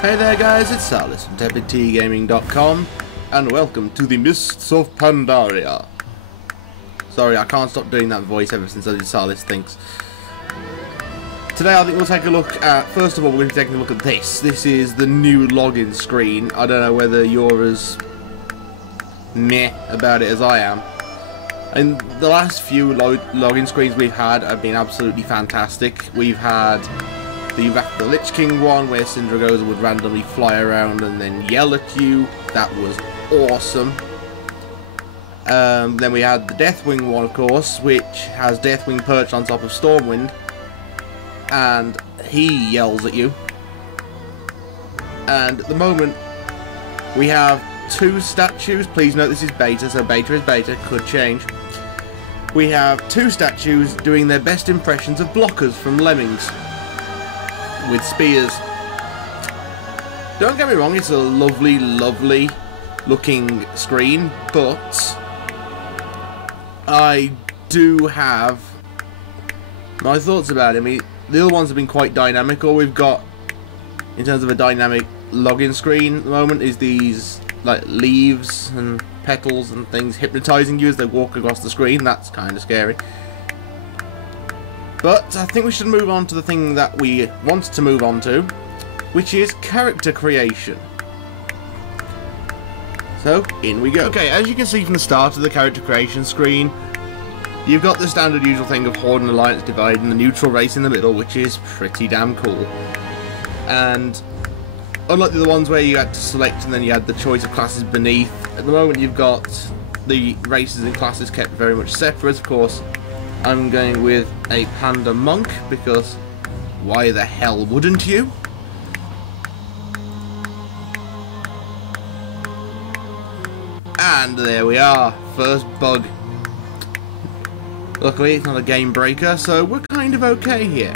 Hey there guys, it's Salis from TepidTgaming.com and welcome to the Mists of Pandaria. Sorry, I can't stop doing that voice ever since I did Salis Thinks. Today I think we'll take a look at, first of all we're going to be taking a look at this. This is the new login screen. I don't know whether you're as meh about it as I am. And the last few login screens we've had have been absolutely fantastic. We've had the Lich King one, where Syndragosa would randomly fly around and then yell at you. That was awesome. Then we had the Deathwing one, of course, which has Deathwing perched on top of Stormwind, and he yells at you. And at the moment, we have two statues. Please note this is beta, so beta is beta, could change. We have two statues doing their best impressions of blockers from Lemmings with spears. Don't get me wrong, it's a lovely, lovely looking screen, but I do have my thoughts about it. I mean, the other ones have been quite dynamic. All we've got in terms of a dynamic login screen at the moment is these like leaves and petals and things hypnotizing you as they walk across the screen. That's kind of scary. But I think we should move on to the thing that we wanted to move on to, which is character creation. So, in we go. Okay, as you can see from the start of the character creation screen, you've got the standard usual thing of Horde and Alliance divide and the neutral race in the middle, which is pretty damn cool. And unlike the other ones where you had to select and then you had the choice of classes beneath, at the moment you've got the races and classes kept very much separate. Of course, I'm going with a Panda Monk, because why the hell wouldn't you? And there we are, first bug. Luckily it's not a game breaker, so we're kind of okay here.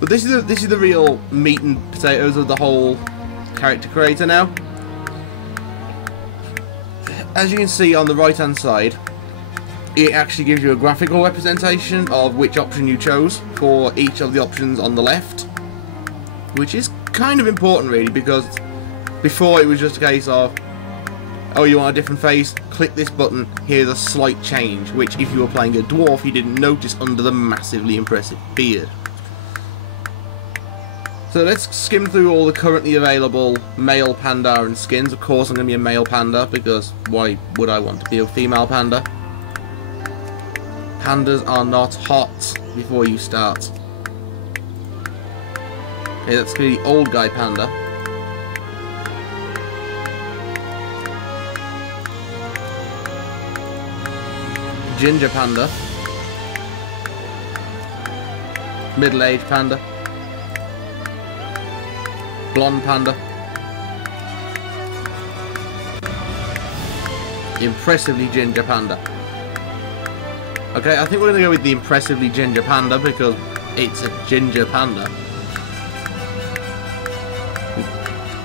But this is the real meat and potatoes of the whole character creator now. As you can see on the right hand side, it actually gives you a graphical representation of which option you chose for each of the options on the left, which is kind of important really, because before it was just a case of, oh, you want a different face? Click this button, here's a slight change, which if you were playing a dwarf you didn't notice under the massively impressive beard. So let's skim through all the currently available male Pandaran skins. Of course I'm going to be a male panda, because why would I want to be a female panda? Pandas are not hot before you start. Okay, that's going to be old guy panda. Ginger panda. Middle-aged panda. Blonde panda. Impressively ginger panda. Okay, I think we're going to go with the impressively ginger panda because it's a ginger panda.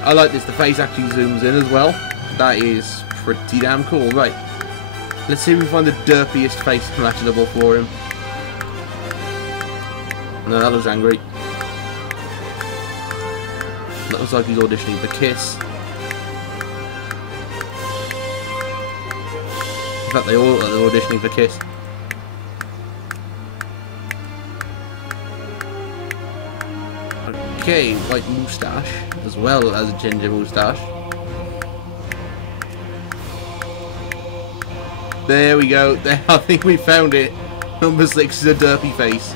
I like this, the face actually zooms in as well. That is pretty damn cool. Right, let's see if we find the derpiest face imaginable for him. No, that looks angry. That looks like he's auditioning for Kiss. In fact, they all look like they're auditioning for Kiss. Okay, white moustache, as well as a ginger moustache. There we go. There, I think we found it. Number 6 is a derpy face.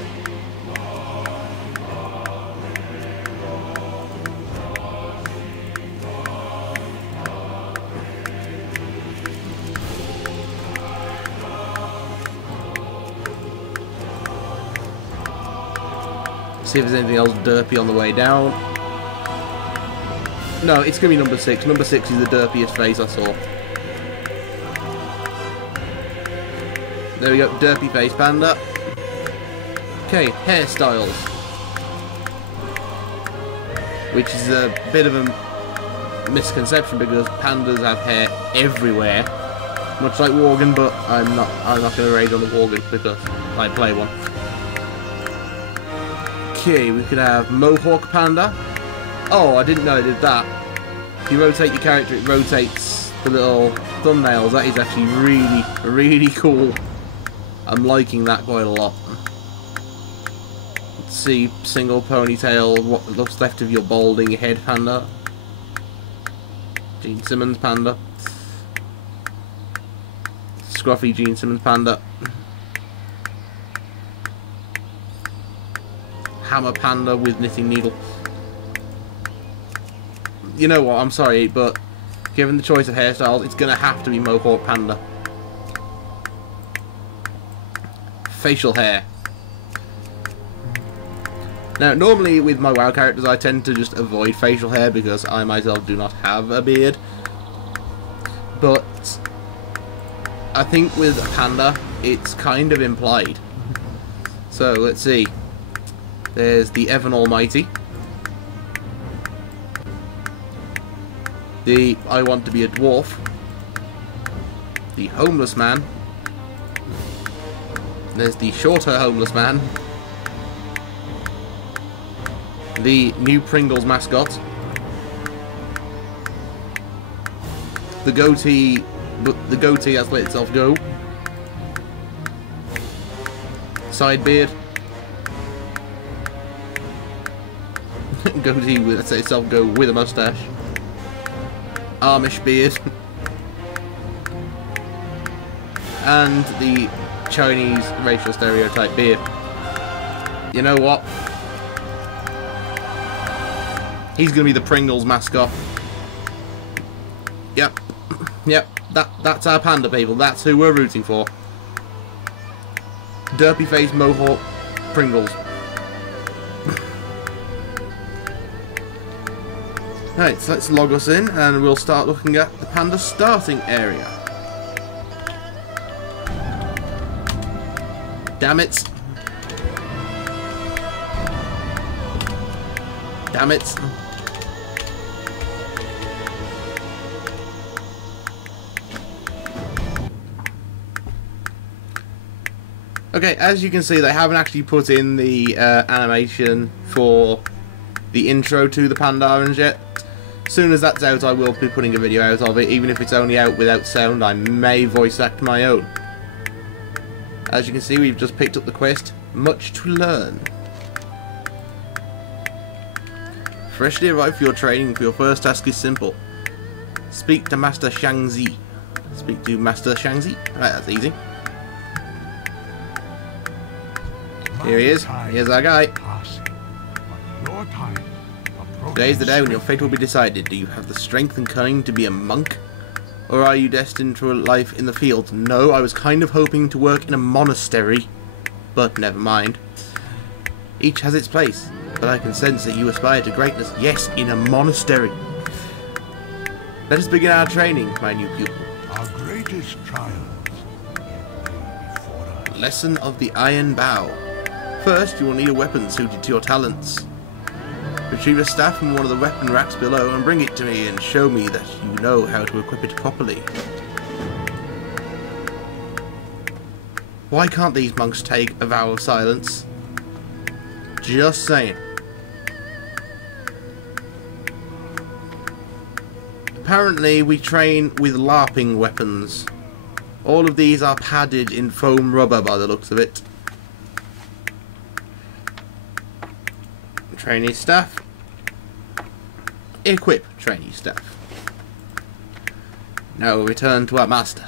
See if there's anything else derpy on the way down. No, it's going to be number 6. Number 6 is the derpiest face I saw. There we go, derpy face panda. Okay, hairstyles. Which is a bit of a misconception because pandas have hair everywhere. Much like Worgen, but I'm not going to rage on the Worgen because I play one. Okay, we could have Mohawk Panda. Oh, I didn't know it did that. If you rotate your character, it rotates the little thumbnails. That is actually really, really cool. I'm liking that quite a lot. Let's see, single ponytail, what looks left of your balding head, Panda. Gene Simmons Panda. Scruffy Gene Simmons Panda. Hammer Panda with knitting needle. You know what, I'm sorry, but given the choice of hairstyles, it's going to have to be Mohawk Panda. Facial hair. Now, normally with my WoW characters, I tend to just avoid facial hair because I myself do not have a beard. But I think with a Panda, it's kind of implied. So, let's see. There's the Evan Almighty. The I Want to Be a Dwarf. The Homeless Man. There's the shorter homeless man. The new Pringles mascot. The goatee, but the goatee has let itself go. Side beard. Goatee with let itself go with a mustache. Amish beard. And the Chinese racial stereotype beard. You know what? He's gonna be the Pringles mascot. Yep. Yep. That's our panda, people. That's who we're rooting for. Derpy face Mohawk Pringles. Right, so let's log us in and we'll start looking at the panda starting area. Damn it. Damn it. Okay, as you can see, they haven't actually put in the animation for the intro to the Pandarans yet. As soon as that's out, I will be putting a video out of it. Even if it's only out without sound, I may voice act my own. As you can see, we've just picked up the quest, Much to Learn. Freshly arrived for your training, for your first task is simple. Speak to Master Shangzi. Speak to Master Shangzi. Right, that's easy. Here he is. Here's our guy. Today's the day when your fate will be decided. Do you have the strength and cunning to be a monk? Or are you destined for a life in the field? No, I was kind of hoping to work in a monastery. But never mind. Each has its place. But I can sense that you aspire to greatness. Yes, in a monastery. Let us begin our training, my new pupil. Our greatest trials before us. Lesson of the Iron Bow. First, you will need a weapon suited to your talents. Retrieve a staff from one of the weapon racks below and bring it to me and show me that you know how to equip it properly. Why can't these monks take a vow of silence? Just saying. Apparently, we train with LARPing weapons. All of these are padded in foam rubber by the looks of it. Trainee staff. Equip trainee staff. Now we'll return to our master.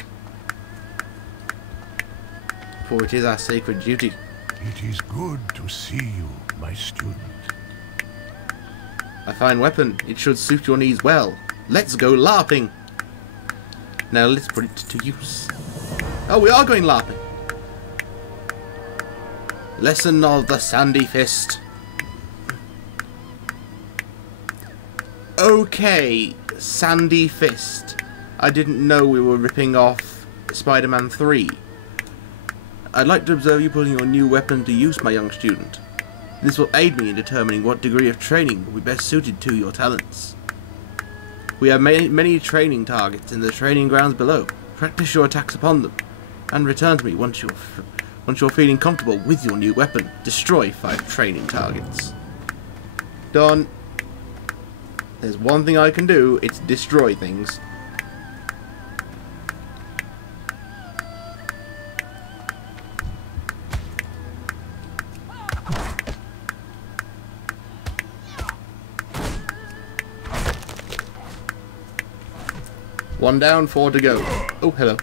For it is our sacred duty. It is good to see you, my student. A fine weapon. It should suit your needs well. Let's go LARPing. Now let's put it to use. Oh, we are going LARPing. Lesson of the Sandy Fist. Okay, Sandy Fist. I didn't know we were ripping off Spider-Man 3. I'd like to observe you putting your new weapon to use, my young student. This will aid me in determining what degree of training will be best suited to your talents. We have many training targets in the training grounds below. Practice your attacks upon them, and return to me once you're feeling comfortable with your new weapon. Destroy 5 training targets. Done. there's one thing I can do, it's destroy things. One down, 4 to go. Oh, hello.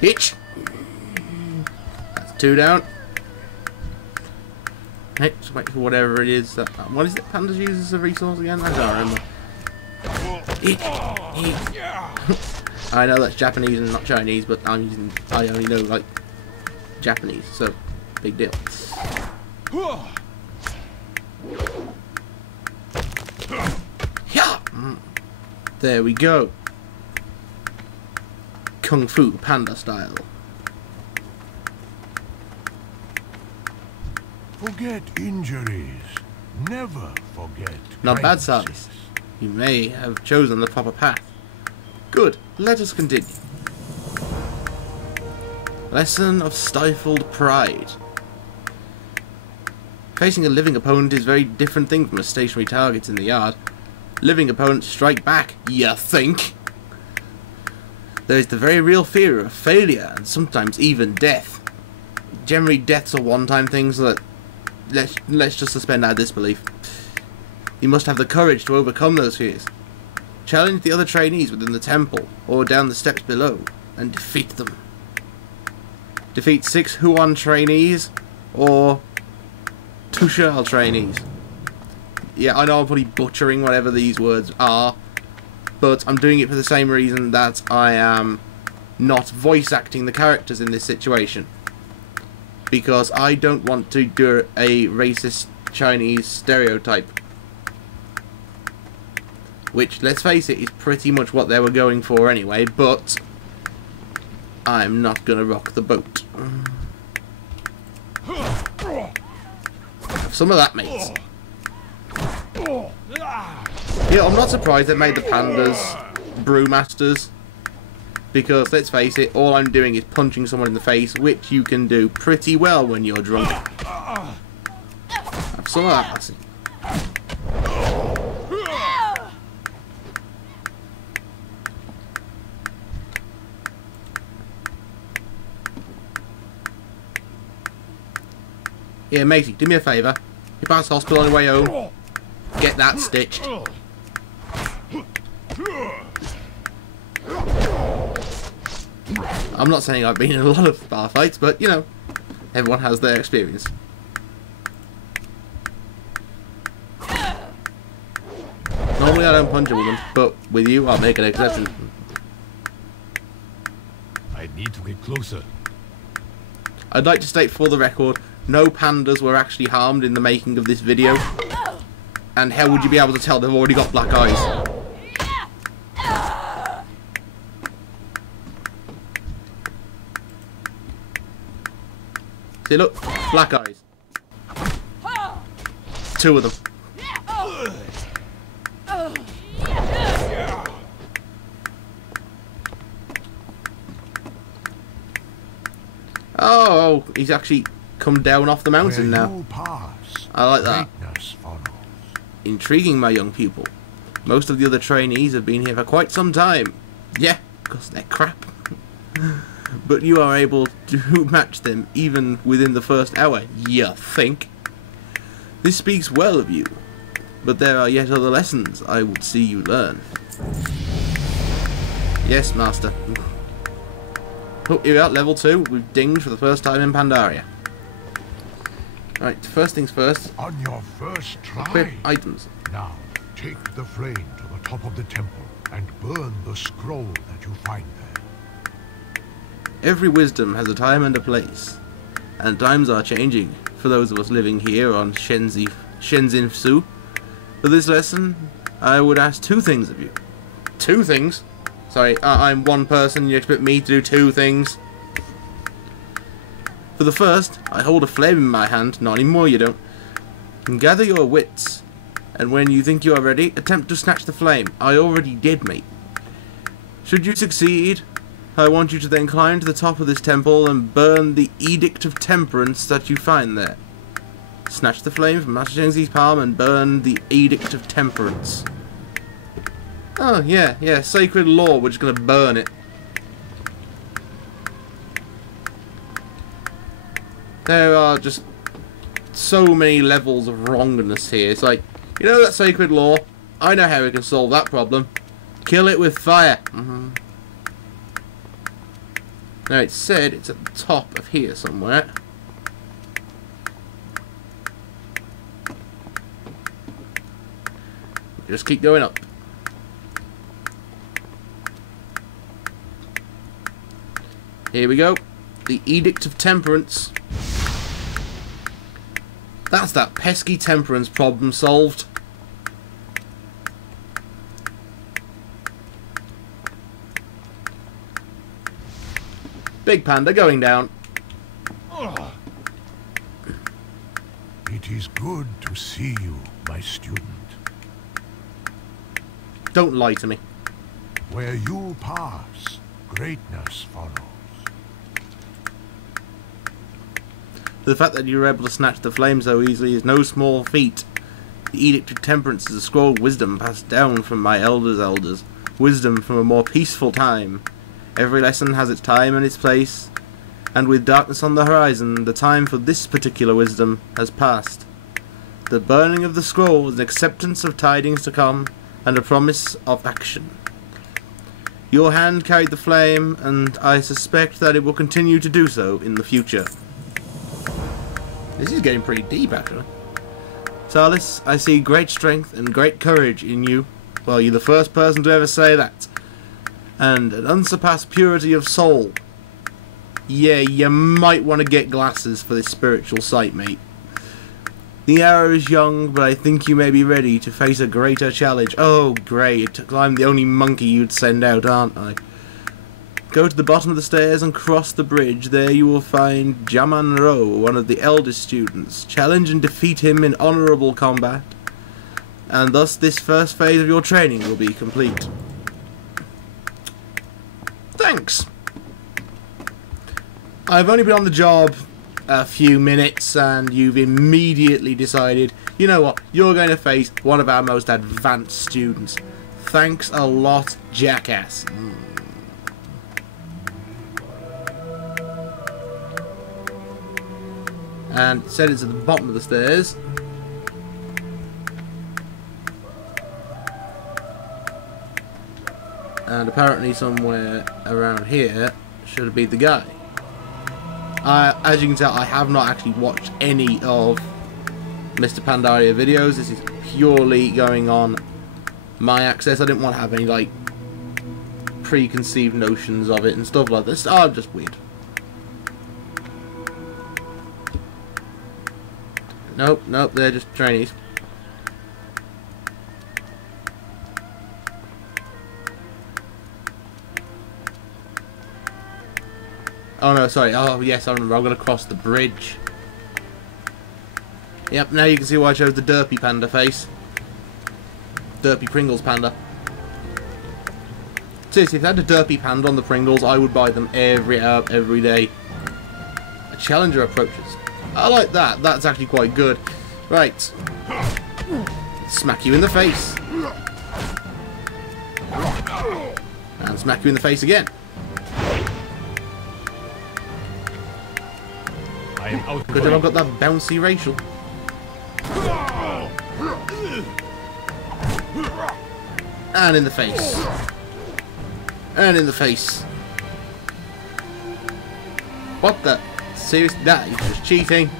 Hitch! That's 2 down. Hey, just wait for whatever it is that... what is it Pandas use as a resource again? I don't remember. Hitch! I know that's Japanese and not Chinese, but I only know, like, Japanese, so big deal. Yeah! There we go. Kung Fu Panda style. Forget injuries. Never forget. Not bad, Salis. You may have chosen the proper path. Good. Let us continue. Lesson of stifled pride. Facing a living opponent is a very different thing from a stationary target in the yard. Living opponents strike back, you think? There is the very real fear of failure and sometimes even death. Generally, deaths are one-time things that let's just suspend our disbelief. You must have the courage to overcome those fears. Challenge the other trainees within the temple or down the steps below and defeat them. Defeat 6 Huan trainees or Tushal trainees. Yeah, I know I'm probably butchering whatever these words are, but I'm doing it for the same reason that I am not voice acting the characters in this situation. Because I don't want to do a racist Chinese stereotype. Which, let's face it, is pretty much what they were going for anyway, but I'm not gonna rock the boat. Have some of that, mates. Yeah, I'm not surprised they made the Pandas brewmasters, because let's face it, all I'm doing is punching someone in the face, which you can do pretty well when you're drunk. Have some of that, lassie. Yeah, matey, do me a favour. You pass the hospital on your way home. Get that stitched. I'm not saying I've been in a lot of bar fights, but, you know, everyone has their experience. Normally I don't punch a woman, but with you I'll make an exception. I need to get closer. I'd like to state for the record, no pandas were actually harmed in the making of this video. And how would you be able to tell they've already got black eyes? See, look, black eyes. 2 of them. Oh, he's actually come down off the mountain now. I like that. Intriguing, my young pupil. Most of the other trainees have been here for quite some time. Yeah, because they're crap. But you are able to match them even within the first hour, you think? This speaks well of you. But there are yet other lessons I would see you learn. Yes, master. Oh, you're at level 2. We've dinged for the first time in Pandaria. Right, first things first. On your first try. Equip items. Now, take the flame to the top of the temple and burn the scroll that you find there. Every wisdom has a time and a place, and times are changing for those of us living here on Shenzhen-Su. For this lesson, I would ask 2 things of you. 2 things? Sorry, I'm one person, you expect me to do 2 things? For the first, I hold a flame in my hand, not anymore you don't. And gather your wits, and when you think you are ready, attempt to snatch the flame. I already did, mate. Should you succeed, I want you to then climb to the top of this temple and burn the Edict of Temperance that you find there. Snatch the flame from Master Chengzi's palm and burn the Edict of Temperance. Oh, yeah, sacred law, we're just going to burn it. There are just so many levels of wrongness here. It's like, you know that sacred law? I know how we can solve that problem. Kill it with fire. Now it said it's at the top of here somewhere. Just keep going up. Here we go. The Edict of Temperance. That's that pesky temperance problem solved. Big Panda going down. It is good to see you, my student. Don't lie to me. Where you pass, greatness follows. The fact that you were able to snatch the flame so easily is no small feat. The Edict of Temperance is a scroll of wisdom passed down from my elders. Wisdom from a more peaceful time. Every lesson has its time and its place, and with darkness on the horizon, the time for this particular wisdom has passed. The burning of the scroll is an acceptance of tidings to come, and a promise of action. Your hand carried the flame, and I suspect that it will continue to do so in the future. This is getting pretty deep, actually. Salis, I see great strength and great courage in you. Well, you're the first person to ever say that. And an unsurpassed purity of soul. Yeah, you might want to get glasses for this spiritual sight, mate. The arrow is young, but I think you may be ready to face a greater challenge. Oh, great. I'm the only monkey you'd send out, aren't I? Go to the bottom of the stairs and cross the bridge. There you will find Jaman Ro, one of the eldest students. Challenge and defeat him in honourable combat. And thus this first phase of your training will be complete. Thanks. I've only been on the job a few minutes and you've immediately decided, you know what, you're going to face one of our most advanced students. Thanks a lot, jackass. And it said it's at the bottom of the stairs. And apparently somewhere around here should be the guy. As you can tell, I have not actually watched any of Mr. Pandaria videos. This is purely going on my access. I didn't want to have any like preconceived notions of it and stuff like this. Oh, just weird. Nope, nope, they're just trainees. Oh no, sorry. Oh yes, I remember. I'm going to cross the bridge. Yep, now you can see why I chose the derpy panda face. Derpy Pringles panda. Seriously, if I had a derpy panda on the Pringles, I would buy them every hour, every day. A challenger approaches. I like that. That's actually quite good. Right. Smack you in the face. And smack you in the face again. Good job I've got that bouncy racial. And in the face. And in the face. What the? Seriously? That is just cheating.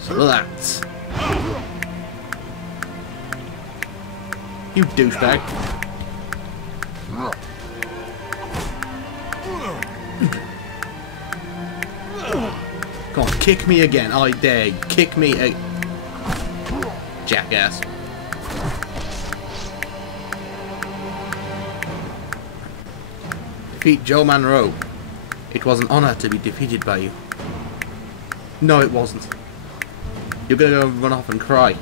So that. You douchebag. Come on, kick me again. I dare you. Kick me again. Jackass. Defeat Joe Monroe. It was an honor to be defeated by you. No, it wasn't. You're gonna go run off and cry.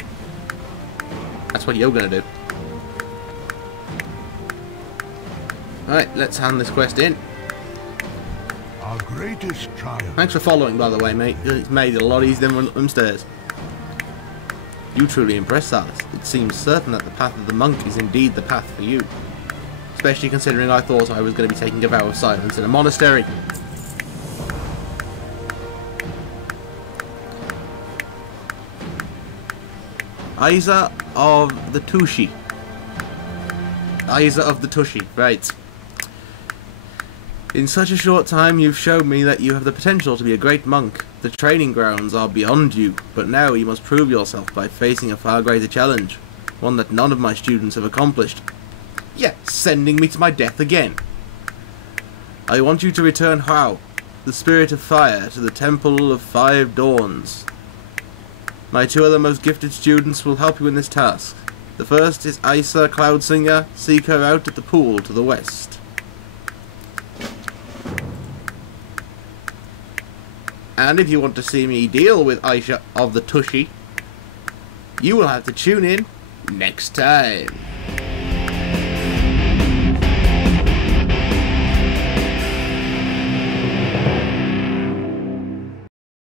That's what you're gonna do. Alright, let's hand this quest in. Our greatest triumph. Thanks for following, by the way, mate. It's made it a lot easier than running up them stairs. You truly impress, Salis. It seems certain that the path of the monk is indeed the path for you. Especially considering I thought I was going to be taking a vow of silence in a monastery. Isa of the Tushi. Isa of the Tushi, right. In such a short time you've shown me that you have the potential to be a great monk. The training grounds are beyond you, but now you must prove yourself by facing a far greater challenge. One that none of my students have accomplished. Yeah, sending me to my death again. I want you to return Hao, the spirit of fire, to the Temple of Five Dawns. My two other most gifted students will help you in this task. The first is Isa Cloudsinger. Seek her out at the pool to the west. And if you want to see me deal with Isa of the Tushi, you will have to tune in next time.